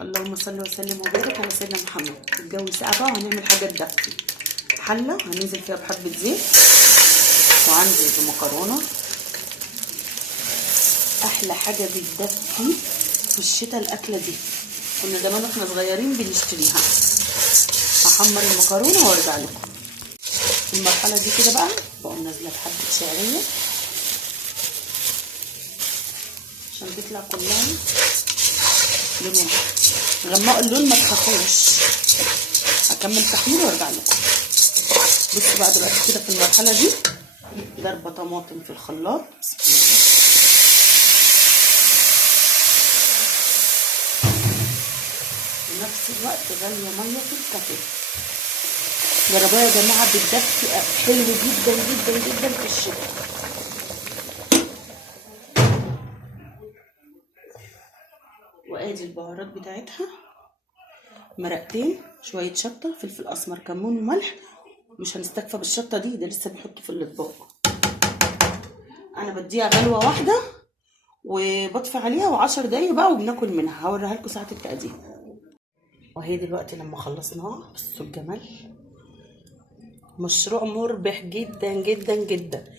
اللهم صل وسلم وبارك على سيدنا محمد. الجو ساقع بقى وهنعمل حاجه تدفي. حله هننزل فيها بحبه زيت، وعندي بمكرونه. احلى حاجه بتدفي في الشتاء الاكله دي، كنا زمان واحنا صغيرين بنشتريها. هحمر المكرونه وارجع لكم. في المرحله دي كده بقى بقوم نازله بحبه شعريه عشان تطلع كلها لون واحد. غمقوا اللون ما تخافوش. هكمل تحمير وارجع لكم. بصوا بقى دلوقتي كده في المرحله دي ضربه طماطم في الخلاط. بسم الله. في نفس الوقت غاليه ميه في الكاتل. جربوها يا جماعه، بتدفي حلو جدا جدا جدا في الشتاء. وادي البهارات بتاعتها: مرقتين، شويه شطه، فلفل اسمر، كمون وملح. مش هنستكفى بالشطه دي، ده لسه بنحطه في الاطباق. انا بديها غلوه واحده وبطفي عليها و10 دقايق بقى وبناكل منها. هوريها لكم ساعه التقديم. وهي دلوقتي لما خلصناها بصوا الجمال. مشروع مربح جدا جدا جدا.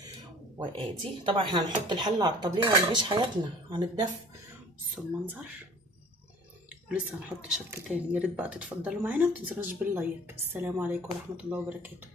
وادي طبعا احنا هنحط الحله على الطبليه وهنعيش حياتنا، هنتدفى. بصوا المنظر. لسه هنحط شطه تاني. يا ريت بقى تتفضلوا معانا، ما تنسوناش باللايك. السلام عليكم ورحمه الله وبركاته.